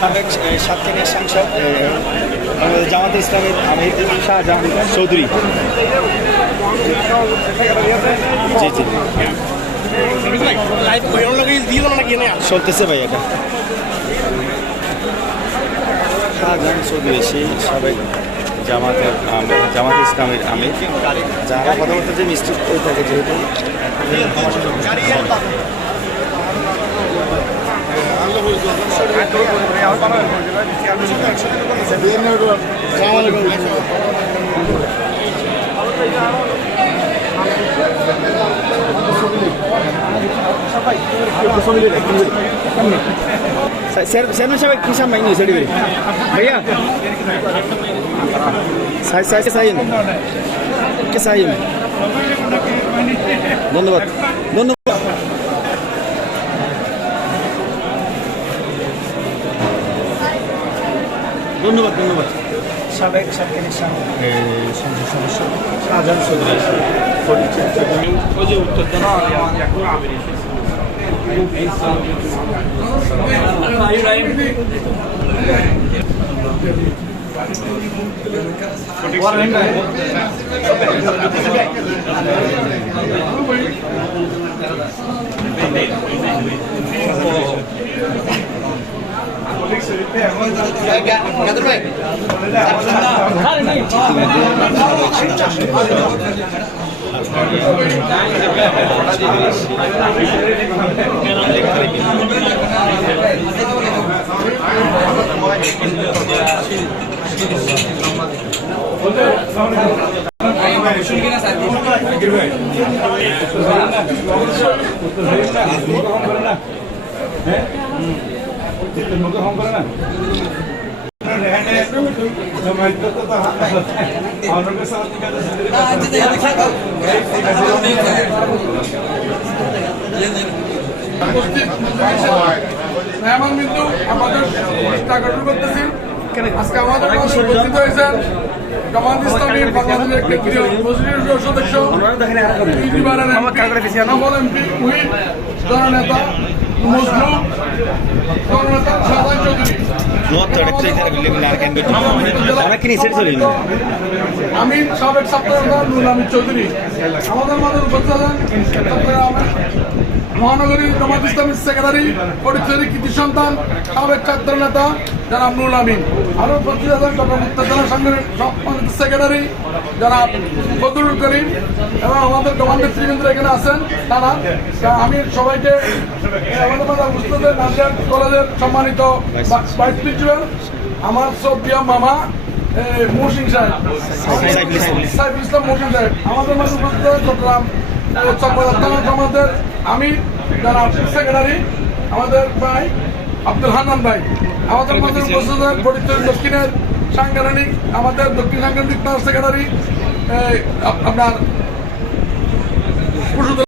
সাবেক সাতক্ষীরার সাংসদ জামাতে ইসলামের আমির শাহজাহান চৌধুরী। জি জি চলতেছে ভাই এটা। শাহজাহান চৌধুরী সেই সাবেক জামাতে ইসলামের আমির, যারা কথা বলতে যে মিষ্টি করে থাকে যেহেতু চেয়ারম্যান সাহেব কি সামনে নিয়ে সেটি ভাইয়া ধন্যবাদ ধন্যবাদ। ধন্যবাদ ধন্যবাদ। সাবেক সাতক্ষীরার সংসদ সদস্য শাহজাহান চৌধুরী মেহমান বিন্দু আমাদের টাকাটুকু করতেছি। আজকে আমাদের উপস্থিত হয়েছেন জামাত ইসলামী বাংলাদেশের একটি প্রিয় সদস্য এমপি উহিদ, জননেতা মজলুম, জননেতা শাহজাহান চৌধুরী, আমি সাবেক ছাত্র নুরুল আমিন চৌধুরী। আমাদের মাঝে উপস্থিত আছেন মহানগরী জামাত ইসলামী সেক্রেটারি, পরিচয় কৃতি সন্তান, সাবেক ছাত্র নেতা জনাব নুরুল আমিন। আরও উপস্থিত আছেন জেলা সংগঠনের সেক্রেটারি জনাব বদরুল করিম এবং আমাদের গভর্নমেন্ট নেতৃবৃন্দ এখানে আছেন তারা। আমি সবাইকে আমাদের মাঝে উপস্থিত নাজির কলেজের সম্মানিত ভাইস প্রিন্সিপাল আমার সব প্রিয় মামা মহসিন সাহেব, সাইফুল ইসলাম মহসিন সাহেব। আমাদের মাঝে উপস্থিত চট্টগ্রাম আমাদের আমি যারা সেক্রেটারি আমাদের ভাই আব্দুল হান্নান ভাই। আমাদের মধ্যে উপস্থিত ফরিদপুর দক্ষিণের সাংগঠনিক আমাদের দক্ষিণ সাংগঠনিক সেক্রেটারি আপনার